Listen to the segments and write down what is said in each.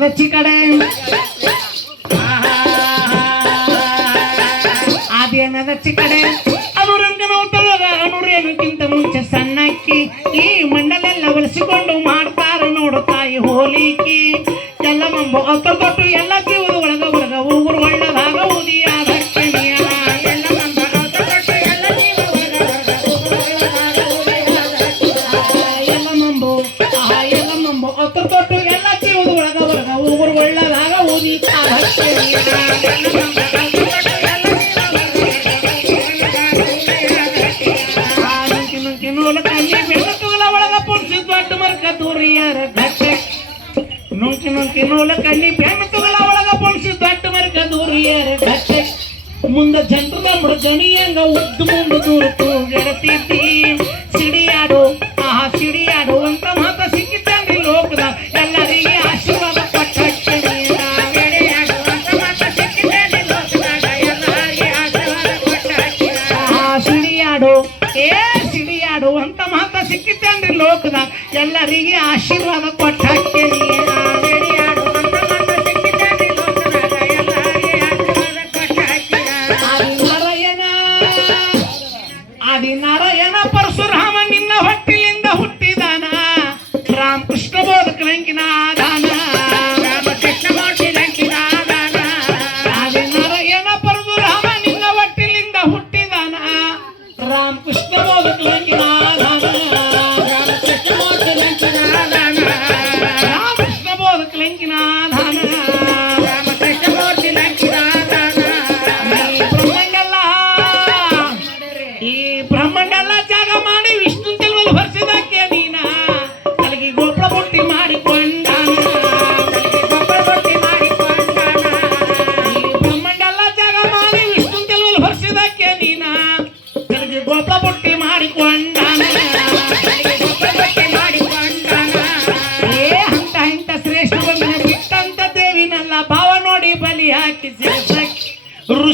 வச்சு கடை அது என்ன வச்சு கடை ಕಣ್ಣಿ ಬೆಳಕುಗಳ ಒಳಗ ಪುರುಷ ದೊಡ್ಡ ಮರ್ಕ ದೂರಿಯರ ಗಟ್ಟೆ ಮುಂದ ಜನರದ ಮೃಗಣಿಯಂಗ ಉದ್ದು ಮುಂದು ದೂರತು ಗೆಡತಿದ್ದಿ ಸಿಡಿಯಾಡು, ಆಹಾ ಸಿಡಿಯಾಡು ಅಂತ ಮಾತ ಲೋಕದ ಎಲ್ಲರಿಗೆ ಆಶೀರ್ವಾದ ಕೊಟ್ಟ ಕೊಟ್ಟ ಆ ಸಿಡಿಯಾಡು, ಏ ಅಂತ ಮಾತ ಸಿಕ್ಕಿದ್ದೇನ್ರಿ ಲೋಕದ ಎಲ್ಲರಿಗೆ ಆಶೀರ್ವಾದ ಕೊಟ್ಟ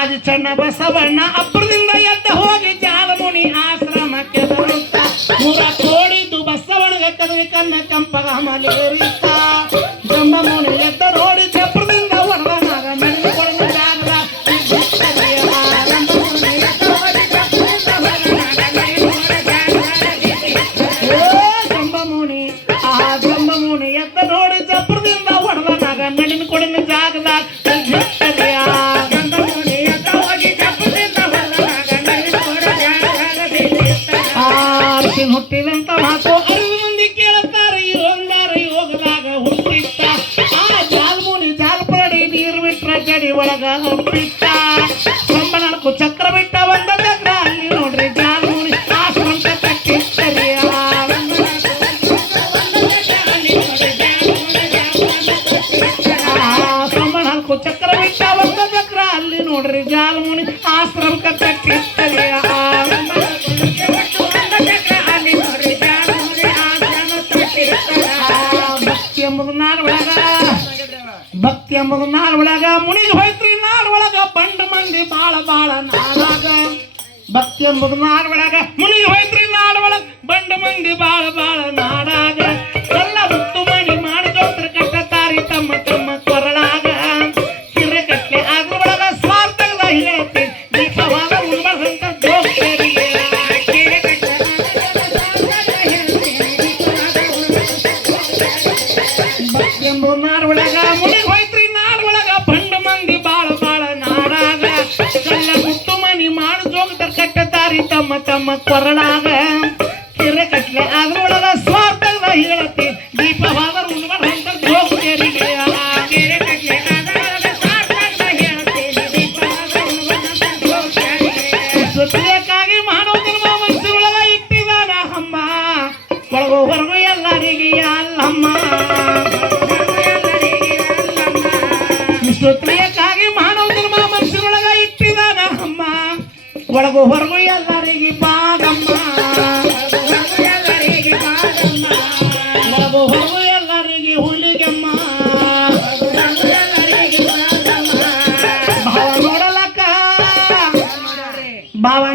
ಆದಿ ಚನ್ನ ಬಸವಣ್ಣ ಅಪ್ಪರದಿಂದ ಎದ್ದ ಹೋಗಿ ಜಾಲಮುನಿ ಆಶ್ರಮಕ್ಕೆ ಬರುತ್ತ. ಮುರ ಕೋಡಿದ್ದು ಬಸವಣ್ಣ ಕದವಿ ಕನ್ನ ಕಂಪಗ ಮಲೇರಿತ. ಬ್ರಹ್ಮ ಮುನಿ ಭಕ್ತಿ ಎಂಬುದು ನಾಡ್ ಒಳಗ ಮುನಿಗೆ ಹೋಯ್ತ್ರಿ ನಾಡ್ ಒಳಗ ಬಂಡ ಮಂದಿ ಬಾಳ ಬಾಳ ನಾಡಾಗ ಭಕ್ತಿ ಎಂಬುದು ನಾಡ್ ಒಳಗ ಮುನಿಗೆ ಹೋಯ್ತ್ರಿ ನಾಡ್ ಒಳಗ ಬಂಡ ಮಂದಿ ಬಾಳ ಬಾಳ ನಾಡಾಗ ಎಲ್ಲ ಮುತ್ತು ಮಣಿ ಮಾಡಿದೋತ್ರ ಕಟ್ಟತಾರಿ ತಮ್ಮ ತಮ್ಮ ಕೊರಳಾಗ ಕಿರೆ ಕಟ್ಲೆ ಅದ್ರ ಒಳಗ ಸ್ವಾರ್ಥದ ಹೇಳ್ತಿ ದೀಪವಾದ ಉಳ್ಬಂತ ದೋಸ್ತರಿಗೆ ಕಿರೆ ಕಟ್ಲೆ ಎಂಬು ನಾಡ್ ಒಳಗ ಮುನಿಗ್ ತಮ್ಮ ತಮ್ಮ ಕೊರಳಾಗ ಕಿರೆ ಕಟ್ಲೆ ಅದ್ರೊಳಗ ಸ್ವಾರ್ಥದ ಹೇಳತಿ ದೀಪವಾದ ಉಣ್ಬಾರ್ದಂತ ಜೋಗರಿಗೆ ಕಿರೆ ಕಟ್ಲೆ ಅದ್ರೊಳಗ ಸ್ವಾರ್ಥದ ಹೇಳತಿ ದೀಪವಾದ ಉಣ್ಬಾರ್ದಂತ ಜೋಗರಿಗೆ ಸುತ್ತಬೇಕಾಗಿ ಮಾಡೋ ಜನ್ಮ ಮನಸ್ಸಿನೊಳಗ ಇಟ್ಟಿದಾನ ಅಮ್ಮ ಒಳಗು ಹೊರಗು ಎಲ್ಲರಿಗೆ ಅಲ್ಲಮ್ಮ ಇಷ್ಟು ತಿಳಿಯಕ್ಕಾಗಿ ಮಾನವ ಜನ್ಮ ಮನುಷ್ಯರೊಳಗ ಇಟ್ಟಿದಾನ ಅಮ್ಮ ಒಳಗು ಹೊರಗು ಎಲ್ಲರಿಗೆ ಒಳಗು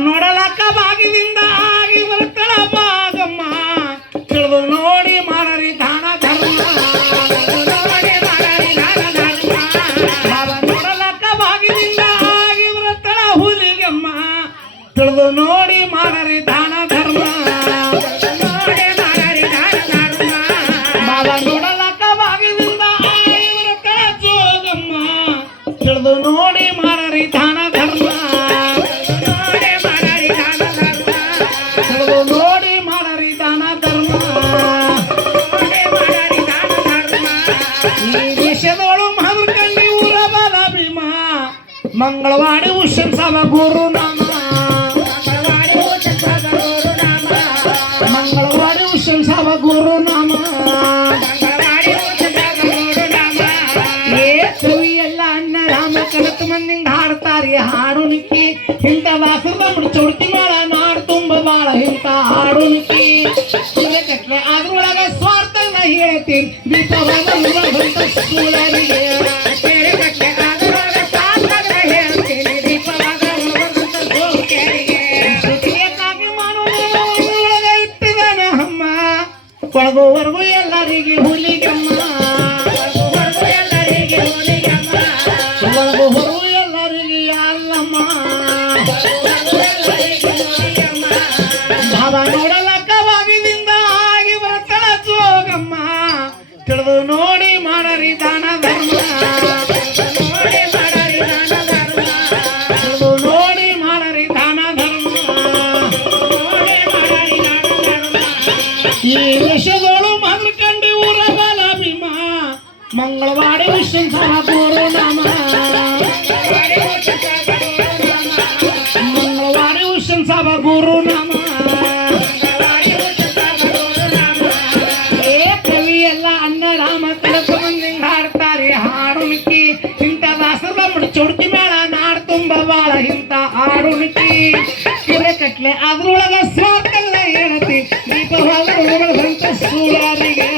ನೋಡ ಮಂಗಳವಾಡಿ ಉಷನ್ ಸಭ ಗುರು ನಾಮ ಮಂಗಳವಾಡಿ ಉಷನ್ ಸಭ ಗುರು ನಾಮ ಏ ಕವಿ ಎಲ್ಲ ಅಣ್ಣ ರಾಮ ಕನಕ ಮಂದಿಂಗ್ ಹಾಡ್ತಾರಿ ಹಾಡು ನಿಕ್ಕಿ ಇಂಥ ವಾಸದ ಮುಡಿ ಚೌಡ್ತಿ ಮಾಡ ನಾಡ್ ತುಂಬ ಬಾಳ ಇಂಥ ಹಾಡು ನಿಕ್ಕಿ ಕಟ್ಲೆ ಅದ್ರೊಳಗ ಸ್ವಾರ್ಥ ನಾ ಹೇಳ್ತೀನಿ ದೀಪವಾದ ಭಾವ ನೋಡಲಕ್ಕ ಬಾಗಿಲಿಂದ ಆಗಿ ಬರ್ತಾಳ ಜೋಗಮ್ಮ ತಿಳಿದು ನೋಡಿ ಮಾಡರಿ ದಾನ ಧರ್ಮ ತಿಳಿದು ನೋಡಿ ಮಾಡರಿ ದಾನ ಧರ್ಮ ಈ ವಿಷಯಗಳು ಮದ್ರಕಂಡಿ ಊರ ಬಲ ಭೀಮ ಮಂಗಳವಾಡಿ ವಿಷ್ಣು ಸಹ ಗುರು ನಾಮ దీపవాళ్ళ సంతోషారిగా